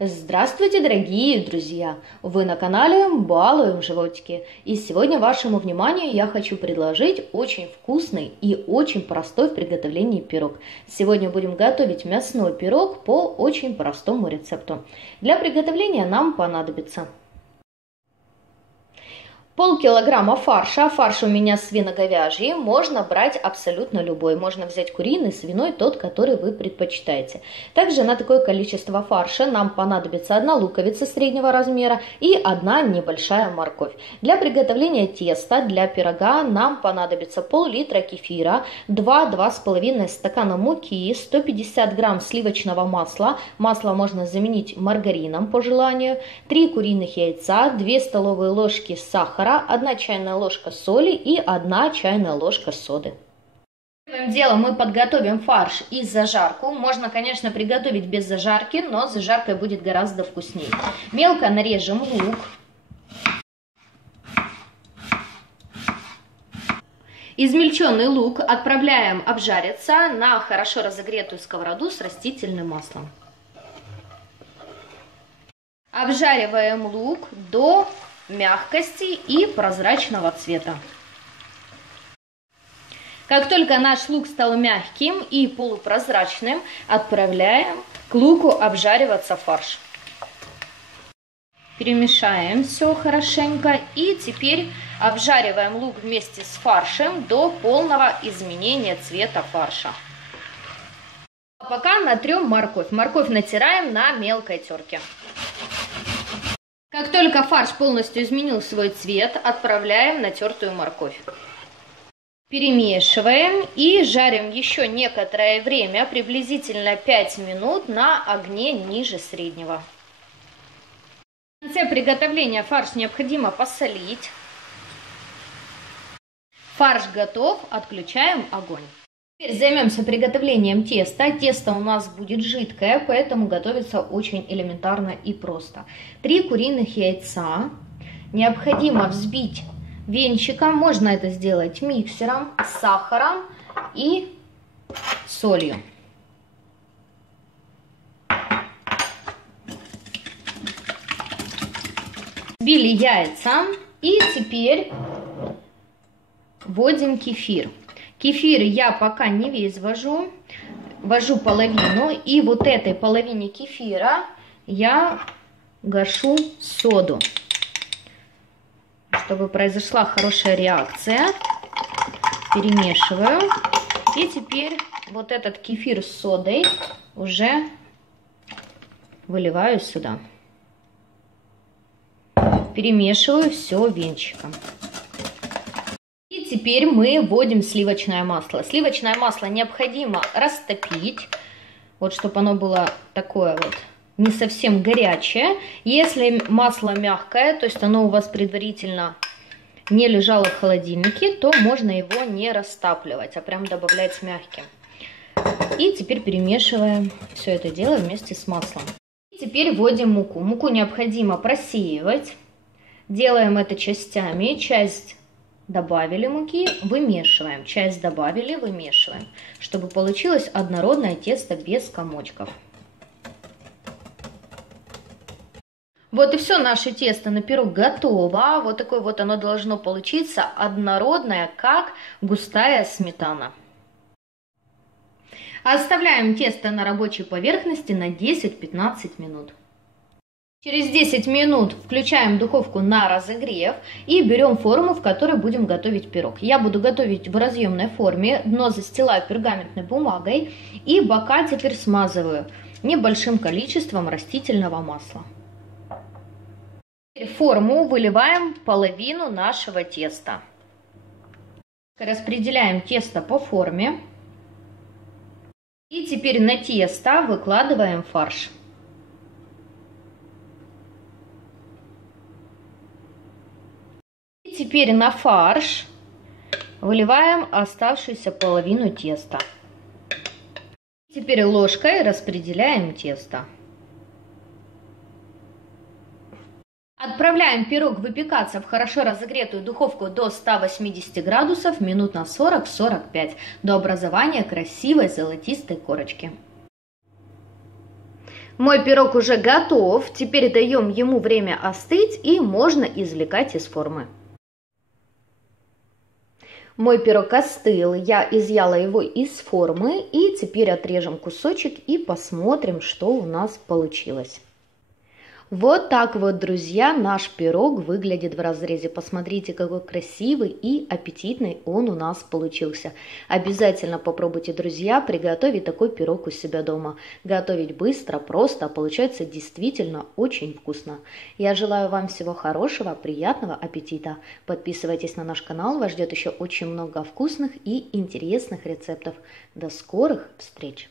Здравствуйте, дорогие друзья! Вы на канале Балуем Животики. И сегодня вашему вниманию я хочу предложить очень вкусный и очень простой в приготовлении пирог. Сегодня будем готовить мясной пирог по очень простому рецепту. Для приготовления нам понадобится полкилограмма фарша. Фарш у меня свино-говяжий. Можно брать абсолютно любой. Можно взять куриный, свиной, тот, который вы предпочитаете. Также на такое количество фарша нам понадобится 1 луковица среднего размера и 1 небольшая морковь. Для приготовления теста для пирога нам понадобится пол-литра кефира, 2-2,5 стакана муки, 150 грамм сливочного масла. Масло можно заменить маргарином по желанию, 3 куриных яйца, 2 столовые ложки сахара, 1 чайная ложка соли и 1 чайная ложка соды. Первым делом мы подготовим фарш и зажарку. Можно, конечно, приготовить без зажарки, но с зажаркой будет гораздо вкуснее. Мелко нарежем лук. Измельченный лук отправляем обжариться на хорошо разогретую сковороду с растительным маслом. Обжариваем лук до мягкости и прозрачного цвета. Как только наш лук стал мягким и полупрозрачным, отправляем к луку обжариваться фарш. Перемешаем все хорошенько и теперь обжариваем лук вместе с фаршем до полного изменения цвета фарша. А пока натрем морковь. Морковь натираем на мелкой терке. Как только фарш полностью изменил свой цвет, отправляем натертую морковь. Перемешиваем и жарим еще некоторое время, приблизительно 5 минут на огне ниже среднего. В конце приготовления фарш необходимо посолить. Фарш готов, отключаем огонь. Теперь займемся приготовлением теста. Тесто у нас будет жидкое, поэтому готовится очень элементарно и просто. 3 куриных яйца необходимо взбить венчиком. Можно это сделать миксером, с сахаром и солью. Взбили яйца и теперь вводим кефир. Кефир я пока не весь ввожу, ввожу половину, и вот этой половине кефира я гашу соду, чтобы произошла хорошая реакция. Перемешиваю, и теперь вот этот кефир с содой уже выливаю сюда. Перемешиваю все венчиком. Теперь мы вводим сливочное масло. Сливочное масло необходимо растопить, вот чтобы оно было такое вот не совсем горячее. Если масло мягкое, то есть оно у вас предварительно не лежало в холодильнике, то можно его не растапливать, а прям добавлять мягким. И теперь перемешиваем все это дело вместе с маслом. И теперь вводим муку. Муку необходимо просеивать. Делаем это частями. Часть добавили муки, вымешиваем. Часть добавили, вымешиваем, чтобы получилось однородное тесто без комочков. Вот и все, наше тесто на пирог готово. Вот такое вот оно должно получиться, однородное, как густая сметана. Оставляем тесто на рабочей поверхности на 10-15 минут. Через 10 минут включаем духовку на разогрев и берем форму, в которой будем готовить пирог. Я буду готовить в разъемной форме, дно застилаю пергаментной бумагой и бока теперь смазываю небольшим количеством растительного масла. В форму выливаем половину нашего теста. Распределяем тесто по форме. И теперь на тесто выкладываем фарш. Теперь на фарш выливаем оставшуюся половину теста. Теперь ложкой распределяем тесто. Отправляем пирог выпекаться в хорошо разогретую духовку до 180 градусов минут на 40-45 до образования красивой золотистой корочки. Мой пирог уже готов, теперь даем ему время остыть и можно извлекать из формы. Мой пирог остыл, я изъяла его из формы и теперь отрежем кусочек и посмотрим, что у нас получилось. Вот так вот, друзья, наш пирог выглядит в разрезе. Посмотрите, какой красивый и аппетитный он у нас получился. Обязательно попробуйте, друзья, приготовить такой пирог у себя дома. Готовить быстро, просто, а получается действительно очень вкусно. Я желаю вам всего хорошего, приятного аппетита. Подписывайтесь на наш канал, вас ждет еще очень много вкусных и интересных рецептов. До скорых встреч!